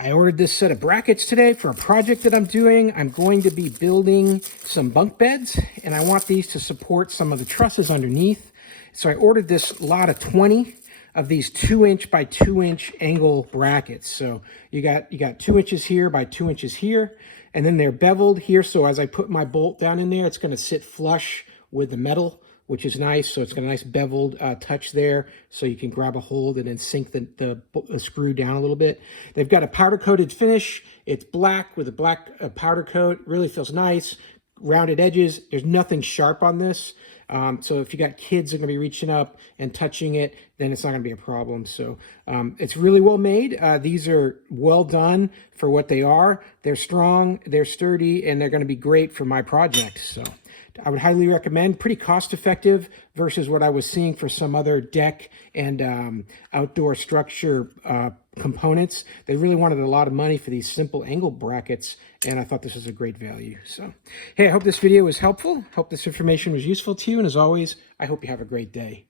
I ordered this set of brackets today for a project that I'm doing. I'm going to be building some bunk beds, and I want these to support some of the trusses underneath. So I ordered this lot of 20 of these 2" by 2" angle brackets. So you got 2 inches here by 2 inches here, and then they're beveled here. So as I put my bolt down in there, it's going to sit flush with the metal, which is nice. So it's got a nice beveled touch there, so you can grab a hold and then sink the screw down a little bit. They've got a powder coated finish. It's black with a black powder coat. Really feels nice. Rounded edges. There's nothing sharp on this. So if you got kids that are going to be reaching up and touching it, then it's not going to be a problem. So it's really well made. These are well done for what they are. They're strong, they're sturdy, and they're going to be great for my project. So I would highly recommend. Pretty cost effective versus what I was seeing for some other deck and outdoor structure components. They really wanted a lot of money for these simple angle brackets, and I thought this was a great value. So, hey, I hope this video was helpful. Hope this information was useful to you, and as always, I hope you have a great day.